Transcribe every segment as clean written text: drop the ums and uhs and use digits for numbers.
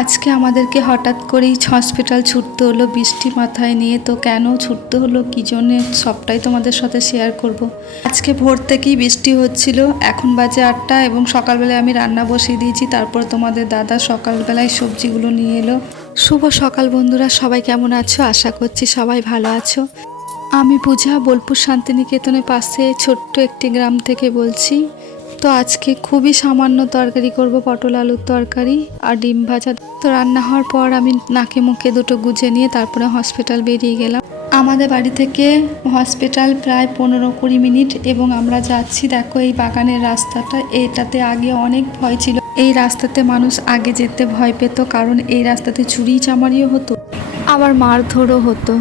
আজকে আমাদেরকে হঠাৎ করেই হসপিটাল ছুটতে হলো বৃষ্টি মাথায় নিয়ে। তো কেন ছুটতে হলো, কী জন্যে, সবটাই তোমাদের সাথে শেয়ার করব। আজকে ভোর থেকেই বৃষ্টি হচ্ছিল। এখন বাজে 8টা এবং সকালবেলায় আমি রান্না বসিয়ে দিয়েছি। তারপর তোমাদের দাদা সকালবেলায় সবজিগুলো নিয়ে এলো। শুভ সকাল বন্ধুরা, সবাই কেমন আছো? আশা করছি সবাই ভালো আছো। আমি পূজা, বোলপুর শান্তিনিকেতনের পাশে ছোট্ট একটি গ্রাম থেকে বলছি। তো আজকে খুবই সামান্য তরকারি করব, পটল আলুর তরকারি আর ডিম ভাজা। তো রান্না হওয়ার পর আমি নাকে মুখে দুটো গুজে নিয়ে তারপরে হসপিটাল বেরিয়ে গেলাম। আমাদের বাড়ি থেকে হসপিটাল প্রায় 15-20 মিনিট এবং আমরা যাচ্ছি। দেখো এই বাগানের রাস্তাটা, এটাতে আগে অনেক ভয় ছিল। এই রাস্তাতে মানুষ আগে যেতে ভয় পেত, কারণ এই রাস্তাতে চুরি চামারিও হতো, আবার মারধরও হতো।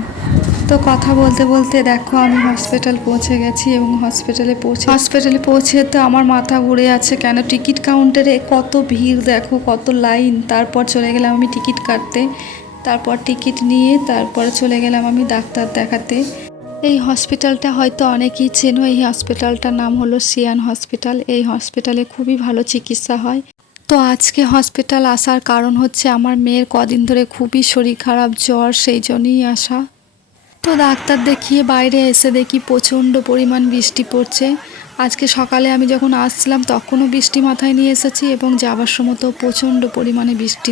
তো কথা বলতে বলতে দেখো আমি হসপিটাল পৌঁছে গেছি এবং হসপিটালে পৌঁছে তো আমার মাথা ঘুরে আছে। কেন টিকিট কাউন্টারে কত ভিড়, দেখো কত লাইন। তারপর চলে গেলাম আমি টিকিট কাটতে। তারপর টিকিট নিয়ে তারপরে চলে গেলাম আমি ডাক্তার দেখাতে। এই হসপিটালটা হয়তো অনেকেই চেনো। এই হসপিটালটার নাম হলো সিয়ান হসপিটাল। এই হসপিটালে খুবই ভালো চিকিৎসা হয়। তো আজকে হসপিটাল আসার কারণ হচ্ছে আমার মেয়ের কদিন ধরে খুবই শরীর খারাপ, জ্বর, সেই জন্যই আসা। তো ডাক্তার দেখিয়ে বাইরে এসে দেখি প্রচণ্ড পরিমাণ বৃষ্টি পড়ছে। আজকে সকালে আমি যখন আসছিলাম তখনও বৃষ্টি মাথায় নিয়ে এসেছি এবং যাবার সময় তো প্রচণ্ড পরিমাণে বৃষ্টি